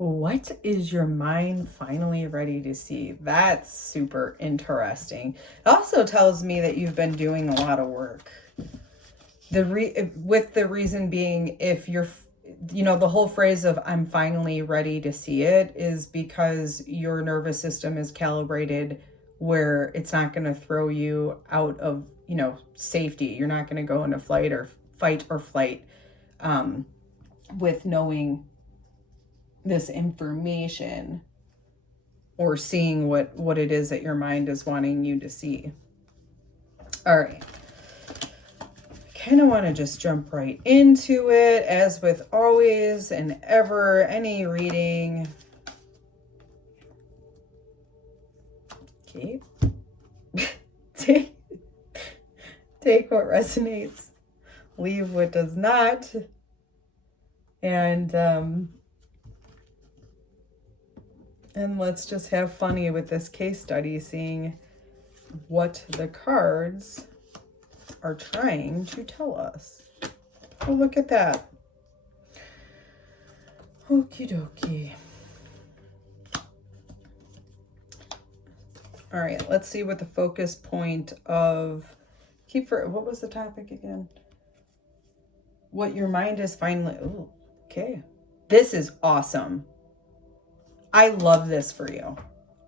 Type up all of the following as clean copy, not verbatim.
What is your mind finally ready to see? That's super interesting. It also tells me that you've been doing a lot of work. With the reason being, if you're, the whole phrase of I'm finally ready to see it is because your nervous system is calibrated where it's not going to throw you out of, safety. You're not going to go into fight or flight with knowing this information or seeing what it is that your mind is wanting you to see. All right. Kind of want to just jump right into it, as with always and ever, any reading. Okay. Take what resonates, leave what does not. And let's just have funny with this case study, seeing what the cards are trying to tell us. Oh, look at that. Okie dokie. All right, let's see what the focus point of what was the topic again? What your mind is finally, oh, okay. This is awesome. I love this for you.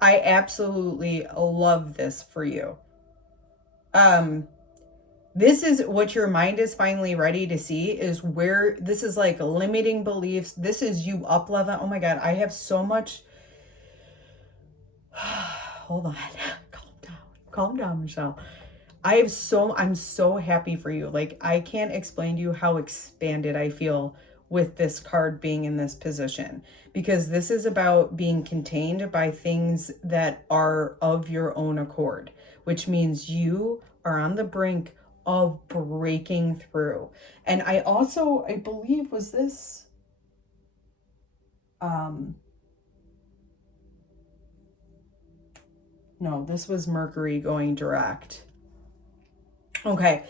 I absolutely love this for you. This is what your mind is finally ready to see, is where this is like limiting beliefs. This is you up level. Oh my God, I have so much. Hold on. Calm down, Michelle. I'm so happy for you. Like, I can't explain to you how expanded I feel with this card being in this position, because this is about being contained by things that are of your own accord, which means you are on the brink of breaking through. And I believe, was this, no, this was Mercury going direct. Okay.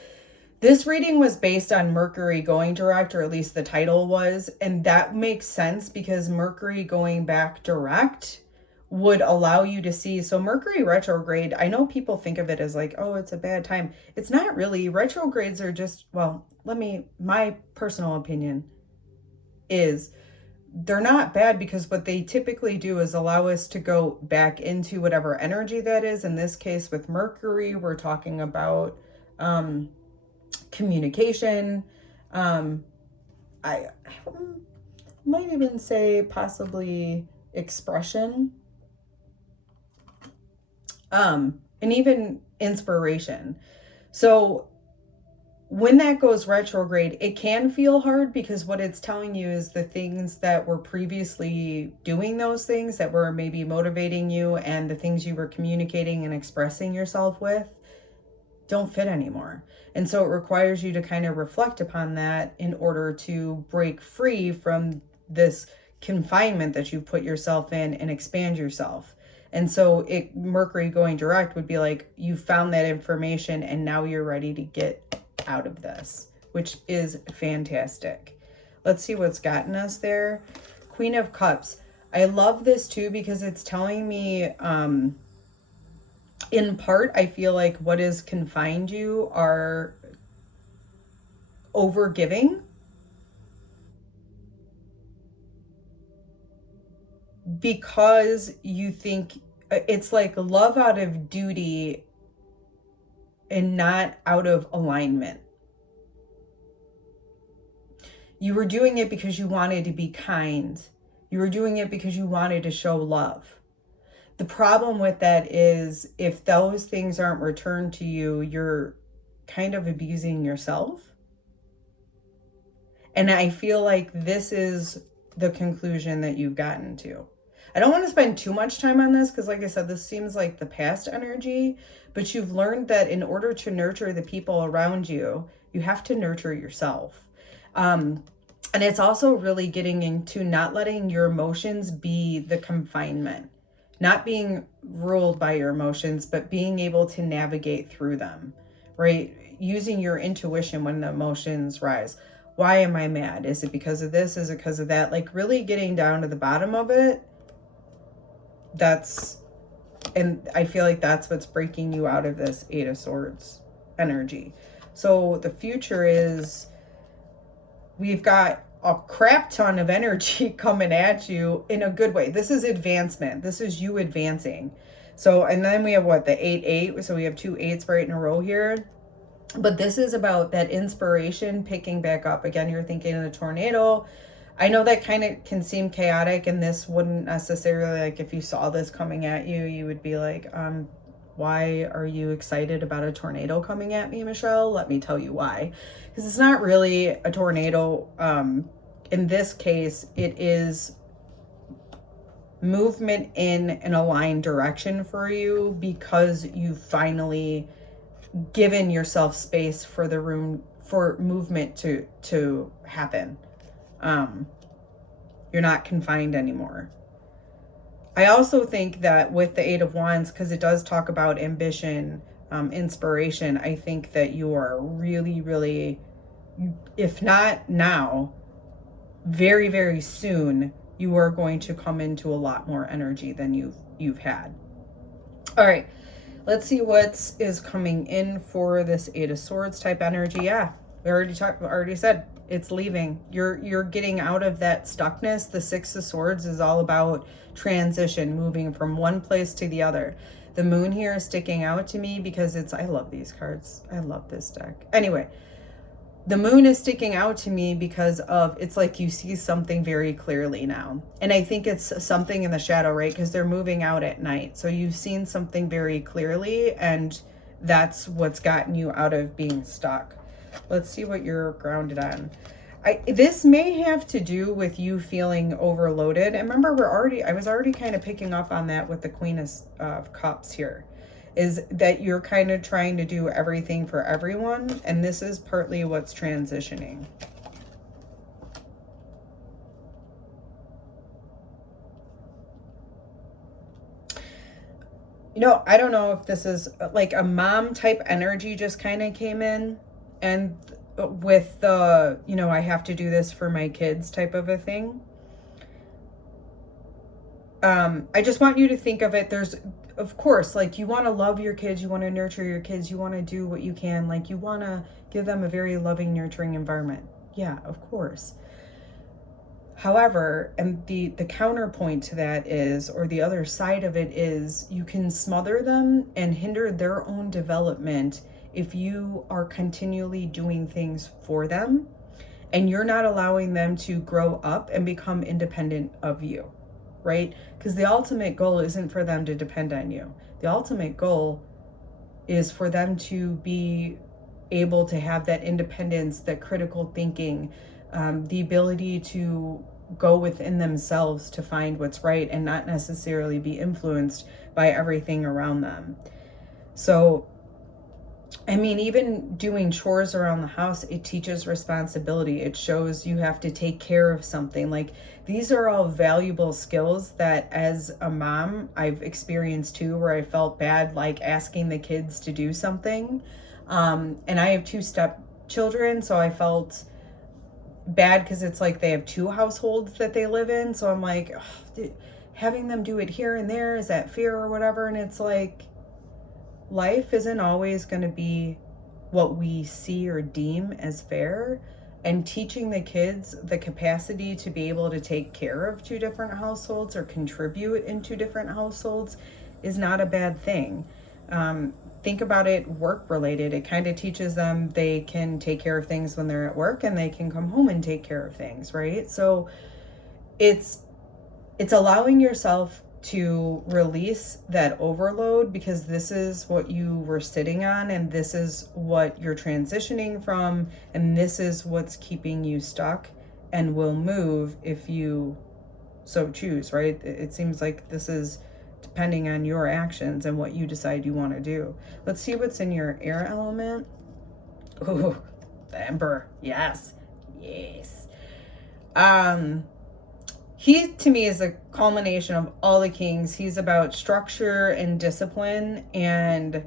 This reading was based on Mercury going direct, or at least the title was, and that makes sense because Mercury going back direct would allow you to see. So Mercury retrograde, I know people think of it as like, oh, it's a bad time. It's not really. Retrogrades are just, well, my personal opinion is they're not bad, because what they typically do is allow us to go back into whatever energy that is. In this case with Mercury, we're talking about communication. I might even say possibly expression, and even inspiration. So when that goes retrograde, it can feel hard, because what it's telling you is the things that were previously doing those things that were maybe motivating you, and the things you were communicating and expressing yourself with, don't fit anymore. And so it requires you to kind of reflect upon that in order to break free from this confinement that you've put yourself in and expand yourself. And so Mercury going direct would be like, you found that information and now you're ready to get out of this, which is fantastic. Let's see what's gotten us there. Queen of Cups. I love this too, because it's telling me, in part, I feel like what has confined you are overgiving, because you think it's like love out of duty and not out of alignment. You were doing it because you wanted to be kind. You were doing it because you wanted to show love. The problem with that is, if those things aren't returned to you, you're kind of abusing yourself. And I feel like this is the conclusion that you've gotten to. I don't want to spend too much time on this, because like I said, this seems like the past energy, but you've learned that in order to nurture the people around you, you have to nurture yourself. And it's also really getting into not letting your emotions be the confinement. Not being ruled by your emotions, but being able to navigate through them, right? Using your intuition when the emotions rise. Why am I mad? Is it because of this? Is it because of that? Like really getting down to the bottom of it. And I feel like that's what's breaking you out of this Eight of Swords energy. So the future is, we've got a crap ton of energy coming at you in a good way. This is advancement. This is you advancing. So, and then we have what? The 8-8. So we have 2 8s right in a row here. But this is about that inspiration picking back up. Again, you're thinking of a tornado. I know that kind of can seem chaotic, and this wouldn't necessarily, like if you saw this coming at you, you would be like, why are you excited about a tornado coming at me, Michelle? Let me tell you why. Because it's not really a tornado. In this case, it is movement in an aligned direction for you, because you finally given yourself space for the room for movement to happen. You're not confined anymore. I also think that with the 8 of Wands, because it does talk about ambition, inspiration, I think that you are really, really, if not now, very, very soon, you are going to come into a lot more energy than you've had. All right. Let's see what is coming in for this 8 of Swords type energy. Yeah, we already said it's leaving. You're getting out of that stuckness. The 6 of Swords is all about transition, moving from one place to the other. The moon here is sticking out to me because I love these cards. I love this deck. Anyway, the moon is sticking out to me because of, it's like you see something very clearly now. And I think it's something in the shadow, right? Because they're moving out at night. So you've seen something very clearly, and that's what's gotten you out of being stuck. Let's see what you're grounded on. This may have to do with you feeling overloaded. And remember, I was already kind of picking up on that with the Queen of Cups here. Is that you're kind of trying to do everything for everyone, and this is partly what's transitioning. You know, I don't know if this is like a mom type energy just kind of came in, and with the, you know, I have to do this for my kids type of a thing. I just want you to think of it, of course, like you want to love your kids, you want to nurture your kids, you want to do what you can, like you want to give them a very loving, nurturing environment. Yeah, of course. However, and the counterpoint to that is, or the other side of it is, you can smother them and hinder their own development if you are continually doing things for them and you're not allowing them to grow up and become independent of you. Right? Because the ultimate goal isn't for them to depend on you. The ultimate goal is for them to be able to have that independence, that critical thinking, the ability to go within themselves to find what's right and not necessarily be influenced by everything around them. So, I mean, even doing chores around the house, it teaches responsibility. It shows you have to take care of something. Like, these are all valuable skills that as a mom, I've experienced too, where I felt bad, like asking the kids to do something. And I have 2 stepchildren, so I felt bad because it's like they have 2 households that they live in. So I'm like, having them do it here and there, is that fair or whatever? And it's like, life isn't always going to be what we see or deem as fair, and teaching the kids the capacity to be able to take care of 2 different households or contribute in 2 different households is not a bad thing. Think about it work related. It kind of teaches them they can take care of things when they're at work and they can come home and take care of things, right? So it's allowing yourself to release that overload, because this is what you were sitting on and this is what you're transitioning from, and this is what's keeping you stuck and will move if you so choose, right? It seems like this is depending on your actions and what you decide you want to do. Let's see what's in your air element. Ooh, the Emperor. Yes. He, to me, is a culmination of all the kings. He's about structure and discipline. And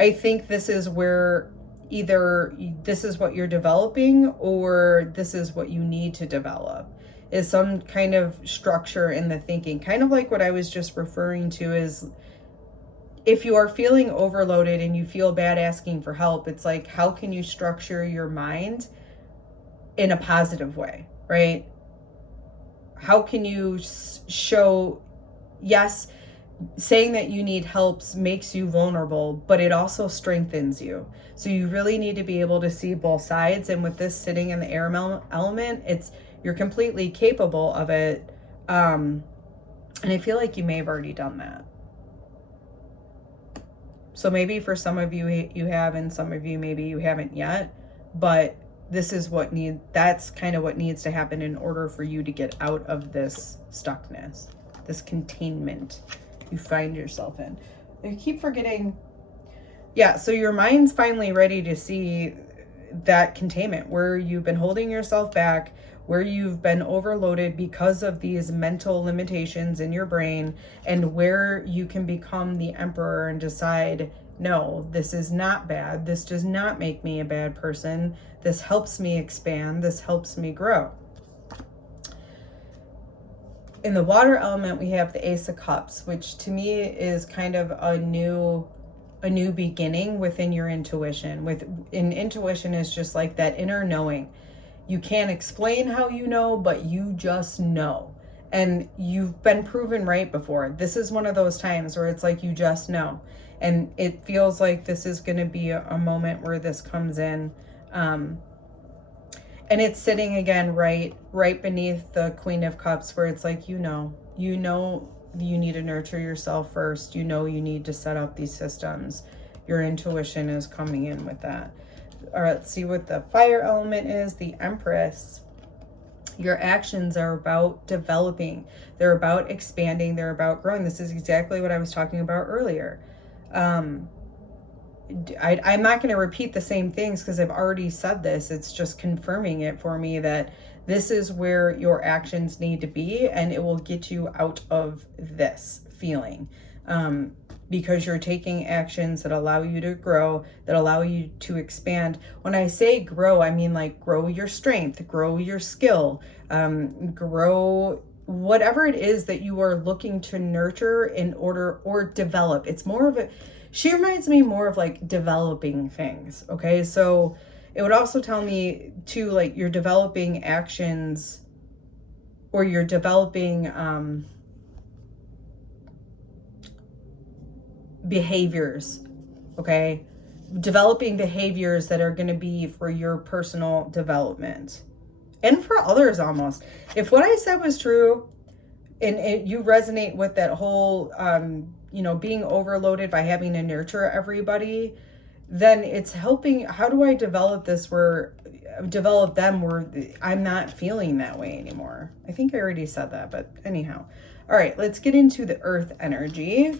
I think this is where either this is what you're developing or this is what you need to develop, is some kind of structure in the thinking. Kind of like what I was just referring to is, if you are feeling overloaded and you feel bad asking for help, it's like, how can you structure your mind in a positive way, right? How can you show, yes, saying that you need help makes you vulnerable, but it also strengthens you. So you really need to be able to see both sides. And with this sitting in the air element, you're completely capable of it. And I feel like you may have already done that. So maybe for some of you, you have, and some of you, maybe you haven't yet, but this is that's kind of what needs to happen in order for you to get out of this stuckness, this containment you find yourself in. I keep forgetting. Yeah, so your mind's finally ready to see that containment where you've been holding yourself back, where you've been overloaded because of these mental limitations in your brain, and where you can become the emperor and decide, no, this is not bad. This does not make me a bad person. This helps me expand. This helps me grow. In the water element, we have the Ace of Cups, which to me is kind of a new beginning within your intuition. Intuition is just like that inner knowing. You can't explain how you know, but you just know. And you've been proven right before. This is one of those times where it's like you just know. And it feels like this is going to be a moment where this comes in. And it's sitting again right beneath the Queen of Cups, where it's like, you know you need to nurture yourself first. You know you need to set up these systems. Your intuition is coming in with that. All right, let's see what the fire element is. The Empress. Your actions are about developing. They're about expanding. They're about growing. This is exactly what I was talking about earlier. I'm not going to repeat the same things because I've already said this. It's just confirming it for me that this is where your actions need to be, and it will get you out of this feeling. Because you're taking actions that allow you to grow, that allow you to expand. When I say grow, I mean like grow your strength, grow your skill, grow whatever it is that you are looking to nurture in order, or develop. It's more of she reminds me more of like developing things. Okay. So it would also tell me too, like you're developing actions, or you're developing, behaviors. Okay. Developing behaviors that are going to be for your personal development and for others. Almost, if what I said was true and you resonate with that whole, being overloaded by having to nurture everybody, then it's helping. How do I develop them where I'm not feeling that way anymore? I think I already said that, but anyhow. All right, let's get into the earth energy.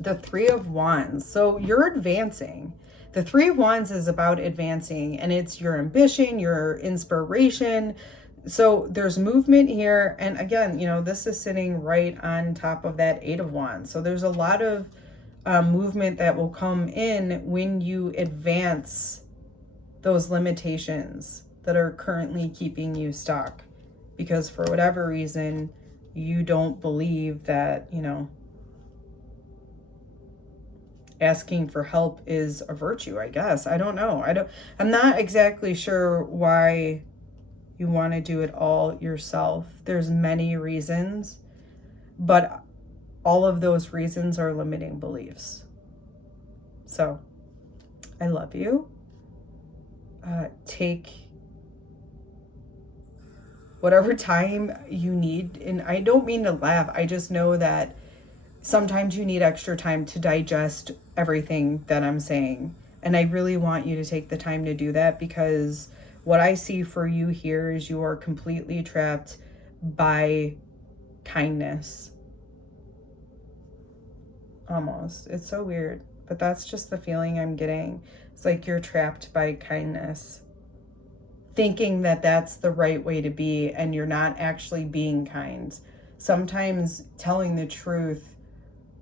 The Three of Wands. So you're advancing. The Three of Wands is about advancing, and it's your ambition, your inspiration. So there's movement here. And again, this is sitting right on top of that Eight of Wands. So there's a lot of movement that will come in when you advance those limitations that are currently keeping you stuck. Because for whatever reason, you don't believe that, asking for help is a virtue, I guess. I don't know. I'm not exactly sure why you want to do it all yourself. There's many reasons, but all of those reasons are limiting beliefs. So I love you. Take whatever time you need. And I don't mean to laugh. I just know that sometimes you need extra time to digest everything that I'm saying. And I really want you to take the time to do that, because what I see for you here is you are completely trapped by kindness. Almost. It's so weird, but that's just the feeling I'm getting. It's like you're trapped by kindness, thinking that that's the right way to be, and you're not actually being kind. Sometimes telling the truth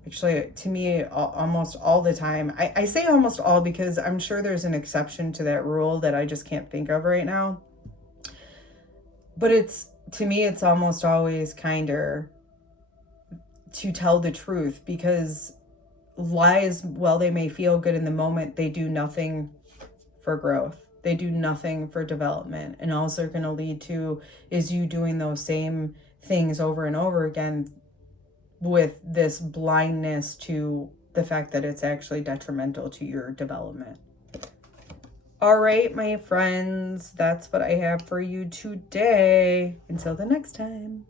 Actually, to me, almost all the time. I say almost all because I'm sure there's an exception to that rule that I just can't think of right now. But to me, it's almost always kinder to tell the truth, because lies, while they may feel good in the moment, they do nothing for growth. They do nothing for development. And all they're going to lead to is you doing those same things over and over again with this blindness to the fact that it's actually detrimental to your development. All right, my friends, that's what I have for you today. Until the next time.